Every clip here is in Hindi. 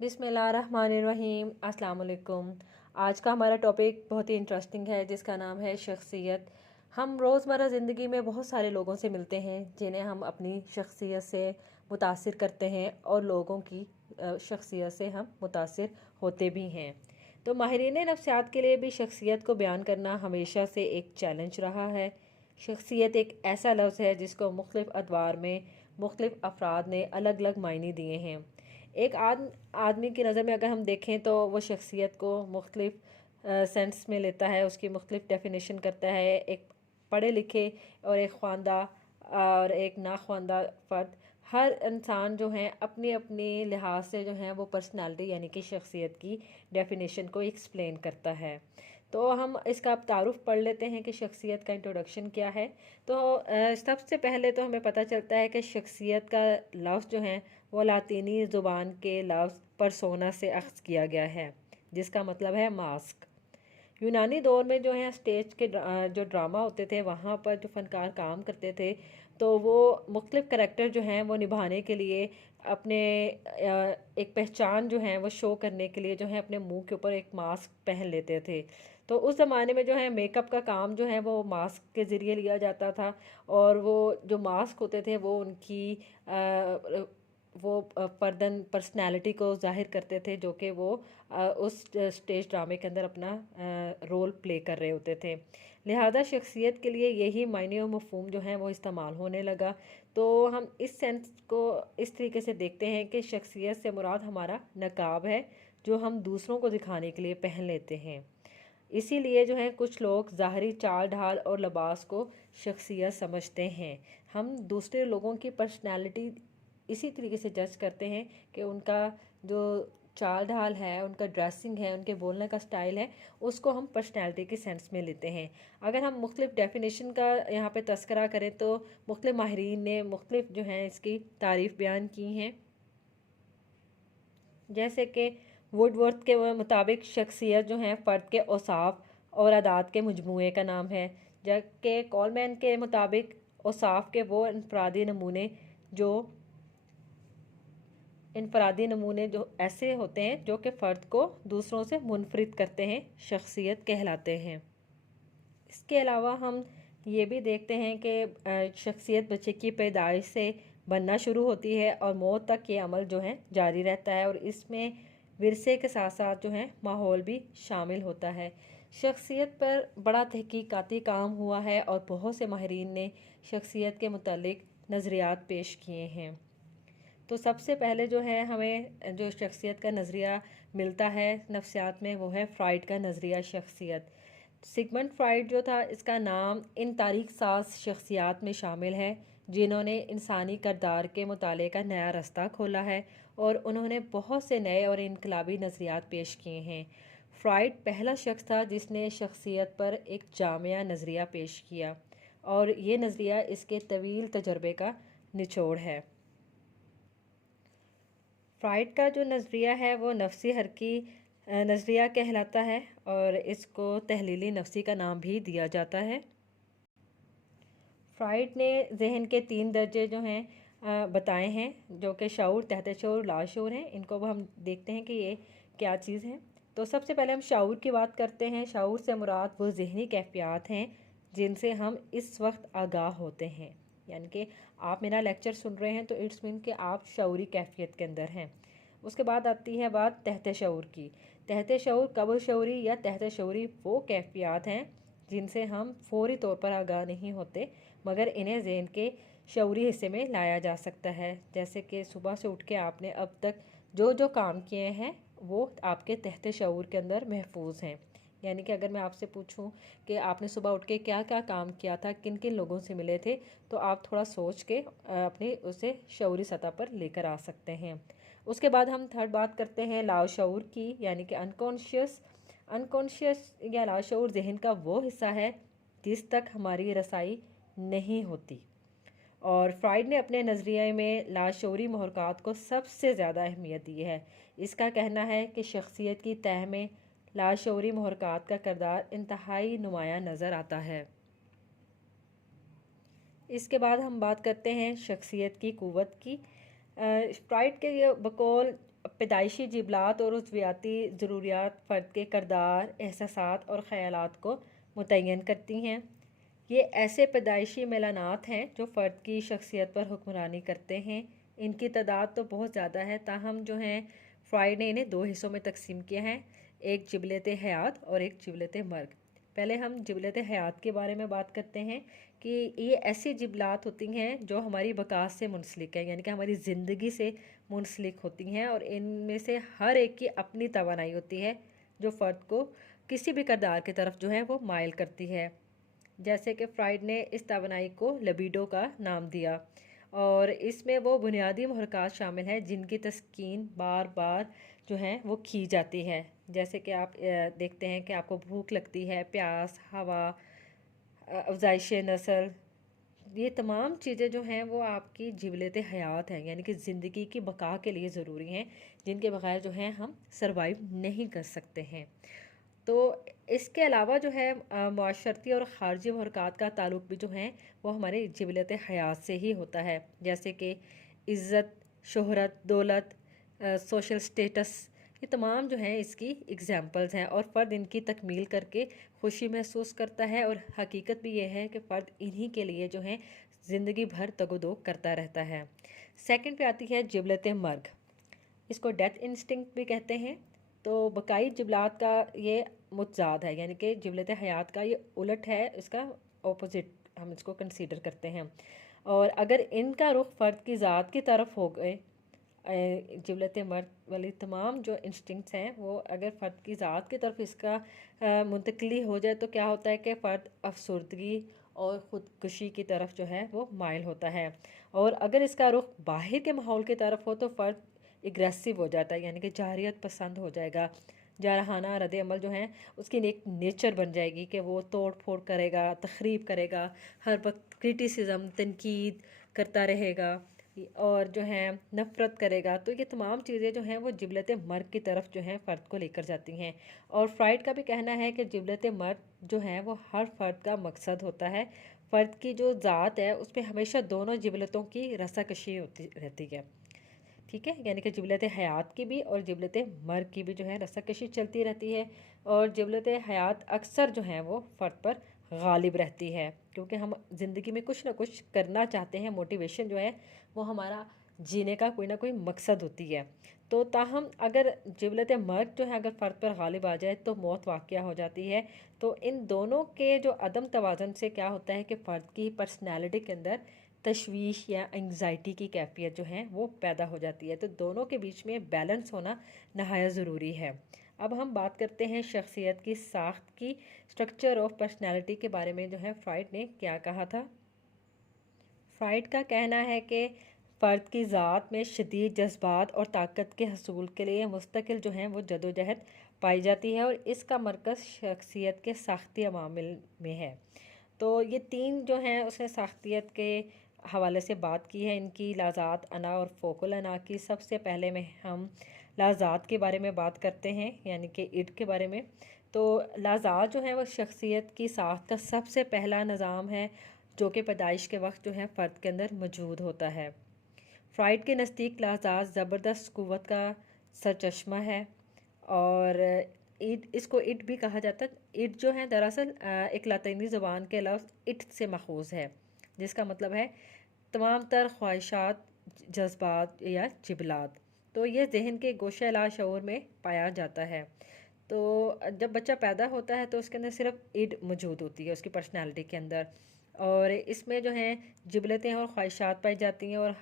बिस्मिल्लाहिर्रहमानिर्रहीम। अस्सलाम वालेकुम। आज का हमारा टॉपिक बहुत ही इंटरेस्टिंग है जिसका नाम है शख्सियत। हम रोज़मर्रा ज़िंदगी में बहुत सारे लोगों से मिलते हैं जिन्हें हम अपनी शख्सियत से मुतासिर करते हैं और लोगों की शख्सियत से हम मुतासिर होते भी हैं। तो माहिरीन नफ्सियात के लिए भी शख्सियत को बयान करना हमेशा से एक चैलेंज रहा है। शख्सियत एक ऐसा लफ्ज़ है जिसको मुख्तलिफ़ अदवार में मुख्तलिफ़ अफराद ने अलग अलग मायने दिए हैं। एक आदमी की नज़र में अगर हम देखें तो वो शख्सियत को मुख्तलिफ़ सेंस में लेता है, उसकी मुख्तलिफ़ डेफिनेशन करता है। एक पढ़े लिखे और एक ख्वानदा और एक ना ख्वानदा फ़र्द, हर इंसान जो है अपनी अपनी लिहाज से जो है वो पर्सनालिटी यानी कि शख्सियत की डेफिनेशन को एक्सप्लेन करता है। तो हम इसका अब तारुफ पढ़ लेते हैं कि शख्सियत का इंट्रोडक्शन क्या है। तो सबसे पहले तो हमें पता चलता है कि शख्सियत का लफ्ज़ जो है वो लातीनी ज़ुबान के लफ्ज़ परसोना से अख्ज़ किया गया है जिसका मतलब है मास्क। यूनानी दौर में जो है स्टेज के जो ड्रामा होते थे वहाँ पर जो फ़नकार काम करते थे तो वो मुख्तलिफ़ करैक्टर जो हैं वो निभाने के लिए अपने एक पहचान जो है वो शो करने के लिए जो है अपने मुंह के ऊपर एक मास्क पहन लेते थे। तो उस ज़माने में जो है मेकअप का काम जो है वो मास्क के ज़रिए लिया जाता था। और वो जो मास्क होते थे वो उनकी पर्दन पर्सनैलिटी को ज़ाहिर करते थे जो कि वो उस स्टेज ड्रामे के अंदर अपना रोल प्ले कर रहे होते थे। लिहाजा शख्सियत के लिए यही मायने और मफ़हूम जो है वो इस्तेमाल होने लगा। तो हम इस सेंस को इस तरीके से देखते हैं कि शख्सियत से मुराद हमारा नकाब है जो हम दूसरों को दिखाने के लिए पहन लेते हैं। इसीलिए जो है कुछ लोग ज़ाहरी चाल ढाल और लिबास को शख्सियत समझते हैं। हम दूसरे लोगों की पर्सनैलिटी इसी तरीके से जज करते हैं कि उनका जो चाल ढाल है, उनका ड्रेसिंग है, उनके बोलने का स्टाइल है, उसको हम पर्सनैलिटी के सेंस में लेते हैं। अगर हम मुख्तलिफ़ डेफिनेशन का यहाँ पे तस्करा करें तो मुख्तलिफ़ माहिरीन ने मुख्तलिफ़ जो हैं इसकी तारीफ़ बयान की हैं। जैसे कि वुडवर्थ के मुताबिक शख्सियत जो है फ़र्द के औसाफ और आदात के मजमूए का नाम है, जबकि कॉलमैन के मुताबिक औसाफ के वो इनफरादी नमूने जो ऐसे होते हैं जो कि फ़र्द को दूसरों से मुनफरिद करते हैं, शख्सियत कहलाते हैं। इसके अलावा हम ये भी देखते हैं कि शख्सियत बच्चे की पैदाइश से बनना शुरू होती है और मौत तक ये अमल जो है जारी रहता है, और इसमें विरसे के साथ साथ जो है माहौल भी शामिल होता है। शख्सियत पर बड़ा तहकीकाती काम हुआ है और बहुत से माहिरीन ने शख्सियत के मुतालिक नज़रियात पेश किए हैं। तो सबसे पहले जो है हमें जो शख्सियत का नज़रिया मिलता है नफ्सियात में वो है फ़्राइड का नज़रिया शख्सियत। सिगमंड फ्राइड जो था इसका नाम इन तारीख साज शख्सियात में शामिल है जिन्होंने इंसानी किरदार के मुताले का नया रास्ता खोला है और उन्होंने बहुत से नए और इनकलाबी नज़रियात पेश किए हैं। फ्राइड पहला शख्स था जिसने शख्सियत पर एक जामिया नज़रिया पेश किया और ये नज़रिया इसके तवील तजर्बे का निचोड़ है। फ्राइड का जो नज़रिया है वो नफ्सी हरकी नज़रिया कहलाता है और इसको तहलीली नफ्सी का नाम भी दिया जाता है। फ्राइड ने जहन के 3 दर्जे जो हैं बताए हैं जो कि शऊर, तहत शऊर, लाशऊर हैं। इनको अब हम देखते हैं कि ये क्या चीज़ है। तो सबसे पहले हम शऊर की बात करते हैं। शऊर से मुराद वो जहनी कैफियत हैं जिनसे हम इस वक्त आगाह होते हैं, यानी कि आप मेरा लेक्चर सुन रहे हैं तो इट्स मीन कि आप शऊरी कैफियत के अंदर हैं। उसके बाद आती है बात तहत शऊर की। तहत शऊर, कबल शऊरी या तहत शऊरी वो कैफियत हैं जिनसे हम फौरी तौर पर आगाह नहीं होते मगर इन्हें ज़हन के शऊरी हिस्से में लाया जा सकता है। जैसे कि सुबह से उठ के आपने अब तक जो जो काम किए हैं वो आपके तहत शऊर के अंदर महफूज हैं। यानी कि अगर मैं आपसे पूछूं कि आपने सुबह उठ के क्या क्या काम किया था, किन किन लोगों से मिले थे, तो आप थोड़ा सोच के अपनी उसे शऊरी सतह पर लेकर आ सकते हैं। उसके बाद हम थर्ड बात करते हैं लाशऊर की, यानी कि अनकॉन्शियस। अनकॉन्शियस या लाशऊर जहन का वो हिस्सा है जिस तक हमारी रसाई नहीं होती, और फ्राइड ने अपने नज़रिए में लाशऊरी महरक़ात को सबसे ज़्यादा अहमियत दी है। इसका कहना है कि शख्सियत की तह में लाशऊरी महरक़ात का किरदार इंतहाई नुमायाँ नज़र आता है। इसके बाद हम बात करते हैं शख्सियत की क़ुव्वत की। फ्राइड के बकौल पैदाइशी जिबलात और उज़वियाती ज़रूरियात फ़र्द के किरदार, एहसासात और ख़यालात को मुतय्यन करती हैं। ये ऐसे पैदाइशी मेलानात हैं जो फ़र्द की शख्सियत पर हुक्मरानी करते हैं। इनकी तादाद तो बहुत ज़्यादा है, ताहम जो हैं फ्राइड ने इन्हें दो हिस्सों में तकसीम किया है, एक जिबलत हयात और एक जिबलत मर्ग। पहले हम जिबलत हयात के बारे में बात करते हैं कि ये ऐसी जिबलात होती हैं जो हमारी बका से मुंसलिक है, यानी कि हमारी ज़िंदगी से मुंसलिक होती हैं, और इनमें से हर एक की अपनी तवानाई होती है जो फ़र्द को किसी भी किरदार की तरफ जो है वो माइल करती है। जैसे कि फ्राइड ने इस तवानाई को लिबिडो का नाम दिया, और इसमें वो बुनियादी महरक़ात शामिल हैं जिनकी तस्कीन बार बार जो है वो की जाती है। जैसे कि आप देखते हैं कि आपको भूख लगती है, प्यास, हवा, अफ़ज़ाइश नस्ल, ये तमाम चीज़ें जो हैं वो आपकी जिबलत हयात हैं, यानी कि ज़िंदगी की बका के लिए ज़रूरी हैं, जिनके बगैर जो है हम सरवाइव नहीं कर सकते हैं। तो इसके अलावा जो है माशरती और ख़ारजी महरक़ात का ताल्लुक़ भी जो है वो हमारे जिबलत हयात से ही होता है। जैसे कि इज़्ज़त, शोहरत, दौलत, सोशल स्टेटस, ये तमाम जो हैं इसकी एग्ज़ाम्पल्स हैं, और फ़र्द इनकी तकमील करके खुशी महसूस करता है, और हकीकत भी ये है कि फ़र्द इन्हीं के लिए जो है ज़िंदगी भर तगोदो करता रहता है। सेकंड पे आती है जिबलत मर्ग, इसको डेथ इंस्टिंक्ट भी कहते हैं। तो बकाई जिबलात का ये मुतजाद है, यानी कि जिबलत हयात का ये उलट है, इसका ऑपोजिट हम इसको कंसीडर करते हैं। और अगर इनका रुख फ़र्द की ज़ात की तरफ हो गए, जिबलत मर्द वाली तमाम जो इंस्टिंक्ट्स हैं वो अगर फ़र्द की ज़ात की तरफ इसका मुंतकली हो जाए, तो क्या होता है कि फ़र्द अफसरदगी और ख़ुदकुशी की तरफ जो है वो माइल होता है। और अगर इसका रुख बाहर के माहौल की तरफ हो तो फ़र्द एग्रेसिव हो जाता है, यानी कि जारियत पसंद हो जाएगा। जारहाना रद्द अमल जो है उसकी एक नेचर बन जाएगी कि वो तोड़ फोड़ करेगा, तखरीब करेगा, हर वक्त क्रिटिसिज्म, तनकीद करता रहेगा, और जो है नफ़रत करेगा। तो ये तमाम चीज़ें जो हैं वो जिबलत मर्द की तरफ जो हैं फ़र्द को लेकर जाती हैं। और फ्राइड का भी कहना है कि जिबलत मर्द जो है वो हर फ़र्द का मकसद होता है। फ़र्द की जो ज़ात है उस पर हमेशा दोनों जिबलतों की रसाकशी होती रहती है। ठीक है, यानी कि जिबलत हयात की भी और जिबलत मर्ग की भी जो है रसाकशी चलती रहती है। और जिबलत हयात अक्सर जो है वो फ़र्द पर गालिब रहती है, क्योंकि हम ज़िंदगी में कुछ ना कुछ करना चाहते हैं। मोटिवेशन जो है वो हमारा जीने का कोई ना कोई मकसद होती है। तो ताहम अगर जिबलत मर्ग जो है अगर फ़र्द पर गालिब आ जाए तो मौत वाक़या हो जाती है। तो इन दोनों के जो अदम तवाज़न से क्या होता है कि फ़र्द की पर्सनैलिटी के अंदर तशवीश या एंग्जाइटी की कैफियत जो है वो पैदा हो जाती है। तो दोनों के बीच में बैलेंस होना नहायत ज़रूरी है। अब हम बात करते हैं शख्सियत की साख्त की, स्ट्रक्चर ऑफ पर्सनैलिटी के बारे में जो है फ्राइड ने क्या कहा था। फ्राइड का कहना है कि फ़र्द की ज़ात में शदीद जज्बात और ताकत के हसूल के लिए मुस्तकिल जो हैं वो जदोजहद पाई जाती है, और इसका मरकज़ शख्सियत के साख्ती अवामिल में है। तो ये तीन जो हैं उसने साख्तियत के हवाले से बात की है, इनकी लाज़ात, अना और फ़ोकुल अना की। सबसे पहले में हम लाज़ात के बारे में बात करते हैं, यानी कि इड के बारे में। तो लाज़ात जो है वो शख्सियत की साख्त का सबसे पहला निज़ाम है जो कि पैदाइश के वक्त जो है फ़र्द के अंदर मौजूद होता है। फ्राइड के नज़दीक लाज़ात ज़बरदस्त क़ुव्वत का सरचश्मा है, और इसको इट भी कहा जाता है। इट जो है दरअसल एक लातीनी ज़बान के लफ्ज़ इट से मख़ूज़ है, जिसका मतलब है तमाम तर ख्वाहिशात, जज्बात या जिबलात। तो ये जहन के गोशे लाशऊर में पाया जाता है। तो जब बच्चा पैदा होता है तो उसके अंदर सिर्फ इड मौजूद होती है उसकी पर्सनालिटी के अंदर, और इसमें जो है जिबलतें और ख्वाहिशात पाई जाती हैं, और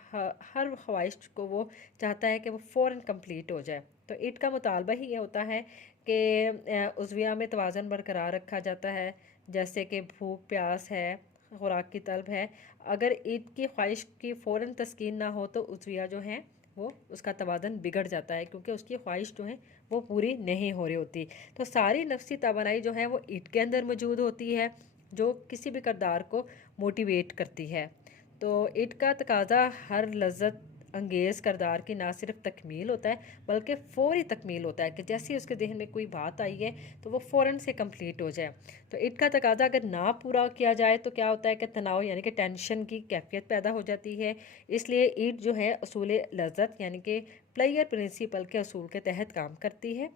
हर ख्वाहिश को वो चाहता है कि वो फ़ौरन कंप्लीट हो जाए। तो इट का मुतालबा ही ये होता है कि उज़विया में तवाज़न बरकरार रखा जाता है, जैसे कि भूख, प्यास है, खुराक की तलब है। अगर ईद की ख्वाहिश की फ़ौरन तस्कीन ना हो तो उज़विया जो है वो उसका तवाज़न बिगड़ जाता है, क्योंकि उसकी ख्वाहिश जो है वो पूरी नहीं हो रही होती। तो सारी नफ्सी तवानाई जो है वो ईद के अंदर मौजूद होती है, जो किसी भी किरदार को मोटिवेट करती है। तो ईद का तकाजा हर लज्जत अंगेज़ किरदार की ना सिर्फ तकमील होता है बल्कि फ़ौरी तकमील होता है, कि जैसे ही उसके जहन में कोई बात आई है तो वो फ़ौरन से कंप्लीट हो जाए। तो ईद का तकाजा अगर ना पूरा किया जाए तो क्या होता है कि तनाव यानी कि टेंशन की कैफियत पैदा हो जाती है। इसलिए ईद जो है उसूल लज्जत यानी कि प्लेयर प्रिंसिपल के असूल के तहत काम करती है,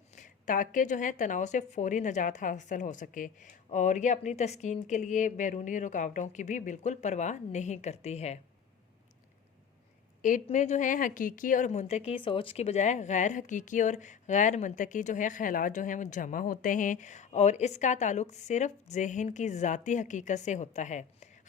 ताकि जो है तनाव से फ़ौरी निजात हासिल हो सके। और ये अपनी तस्कीन के लिए बैरूनी रुकावटों की भी बिल्कुल परवाह नहीं करती है। ईट में जो है हकीकी और मुंतकी सोच की बजाय गैर हकीकी और गैर मंतकी जो है ख़यालात जो हैं वो जमा होते हैं, और इसका ताल्लुक़ सिर्फ़ ज़हन की ज़ाती हकीकत से होता है,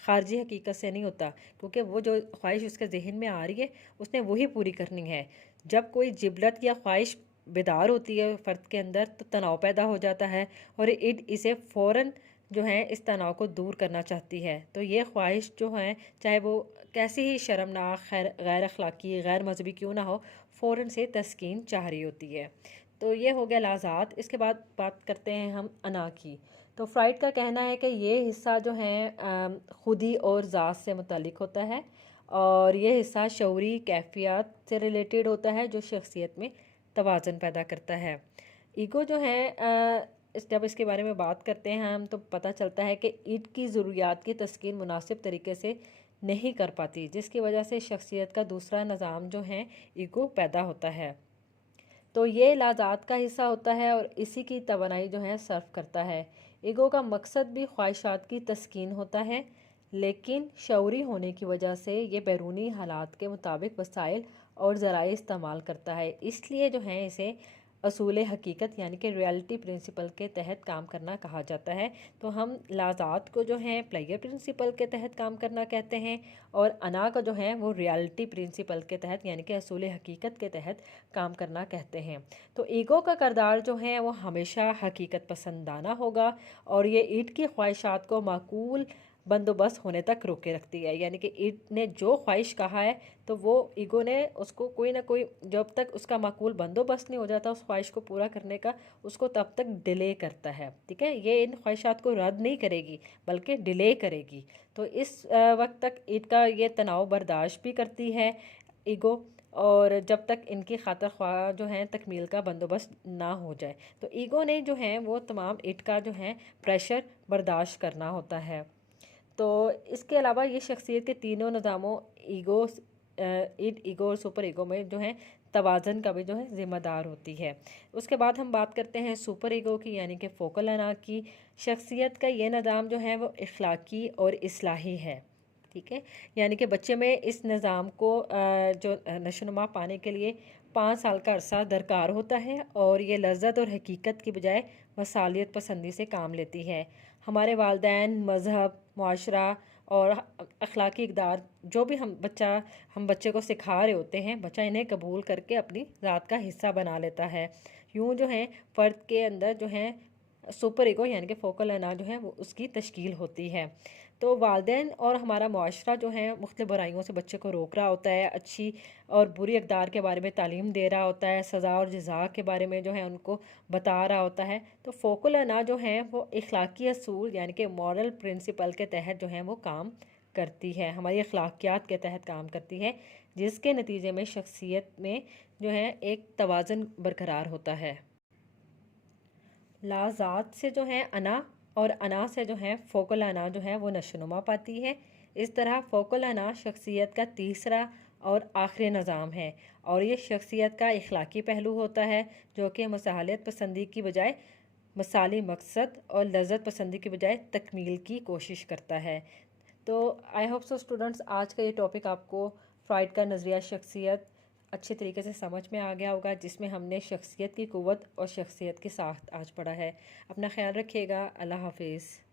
ख़ारजी हकीकत से नहीं होता। क्योंकि वो जो ख्वाहिश उसके जहन में आ रही है उसने वही पूरी करनी है। जब कोई जिबलत या ख्वाहिश बेदार होती है फ़र्द के अंदर तो तनाव पैदा हो जाता है, और ईट इसे फ़ौरन जो है इस तनाव को दूर करना चाहती है। तो ये ख्वाहिश जो है, चाहे वो कैसी ही शर्मनाक, गैर अखलाकी, गैर मजहबी क्यों ना हो, फ़ौरन से तस्कीन चाह रही होती है। तो ये हो गया लाज़ात। इसके बाद बात करते हैं हम अना की। तो फ्राइड का कहना है कि ये हिस्सा जो है खुदी और ज़ात से मुतालिक होता है, और ये हिस्सा शऊरी कैफियत से रिलेटेड होता है जो शख्सियत में तवाज़न पैदा करता है। ईगो जो है जब इसके बारे में बात करते हैं हम तो पता चलता है कि ईट की ज़रूरियात की तस्कीन मुनासिब तरीके से नहीं कर पाती, जिसकी वजह से शख्सियत का दूसरा निज़ाम जो है ईगो पैदा होता है। तो ये लाज़ात का हिस्सा होता है और इसी की तवानाई जो है सर्व करता है। ईगो का मकसद भी ख्वाहिशात की तस्कीन होता है, लेकिन शऊरी होने की वजह से ये बैरूनी हालात के मुताबिक वसाइल और ज़राए इस्तेमाल करता है। इसलिए जो है इसे असूल हकीकत यानी कि रियलिटी प्रिंसिपल के तहत काम करना कहा जाता है। तो हम लाज़ात को जो है प्लेयर प्रिंसिपल के तहत काम करना कहते हैं, और अना का जो है वो रियलिटी प्रिंसिपल के तहत यानी कि असूल हकीकत के तहत काम करना कहते हैं। तो ईगो का किरदार जो है वो हमेशा हकीकत पसंदाना होगा, और ये ईट की ख्वाहिशात को माकूल बंदोबस्त होने तक रोके रखती है। यानी कि ईट ने जो ख्वाहिश कहा है तो वो ईगो ने उसको कोई ना कोई, जब तक उसका माकूल बंदोबस्त नहीं हो जाता उस ख्वाहिश को पूरा करने का, उसको तब तक डिले करता है। ठीक है, ये इन ख्वाहिशात को रद्द नहीं करेगी बल्कि डिले करेगी। तो इस वक्त तक ईट का ये तनाव बर्दाश्त भी करती है ईगो, और जब तक इनकी खातिर ख्वाह जो है तकमील का बंदोबस्त ना हो जाए। तो ईगो ने जो है वो तमाम ईट का जो है प्रेशर बर्दाश्त करना होता है। तो इसके अलावा ये शख्सियत के तीनों निज़ामों ईगो, ईट, ईगो और सुपर ईगो में जो है तवाज़न का भी जो है ज़िम्मेदार होती है। उसके बाद हम बात करते हैं सुपर ईगो की यानी कि फोकल अना की। शख्सियत का ये निज़ाम जो है वो इखलाकी और इस्लाही है। ठीक है, यानी कि बच्चे में इस निज़ाम को जो नशोनुमा पाने के लिए 5 साल का अरसा दरकार होता है, और ये लज्जत और हकीकत की बजाय मसालियत पसंदी से काम लेती है। हमारे वालिदैन, मज़हब, मुआशरा और अखलाकी इक़दार जो भी हम बच्चे को सिखा रहे होते हैं, बच्चा इन्हें कबूल करके अपनी ज़ात का हिस्सा बना लेता है। यूँ जो है फ़र्द के अंदर जो है सुपर ईगो यानी कि फोकल अना जो है वो उसकी तश्कील होती है। तो वालिदैन और हमारा मुआशरा जो है मुख्तलिफ बुराइयों से बच्चे को रोक रहा होता है, अच्छी और बुरी अक़दार के बारे में तालीम दे रहा होता है, सज़ा और जज़ा के बारे में जो है उनको बता रहा होता है। तो फोकल अना जो है वो इखलाकी असूल यानी कि मॉरल प्रिंसिपल के तहत जो है वो काम करती है, हमारी अखलाकियात के तहत काम करती है, जिसके नतीजे में शख्सियत में जो है एक तवाज़न बरकरार होता है। लाज़ात से जो है अना, और अना से जो है फोकल अना जो है वो नशोनुमा पाती है। इस तरह फोकल अना शख्सियत का तीसरा और आखिरी निज़ाम है, और ये शख्सियत का इखलाकी पहलू होता है जो कि मसालियत पसंदी की बजाय मसाली मकसद और लज्जत पसंदी की बजाय तकमील की कोशिश करता है। तो आई होप सो स्टूडेंट्स, आज का ये टॉपिक आपको फ्राइड का नज़रिया शख्सियत अच्छे तरीके से समझ में आ गया होगा, जिसमें हमने शख्सियत की क़ुव्वत और शख्सियत के साथ आज पढ़ा है। अपना ख्याल रखिएगा। अल्लाह हाफिज़।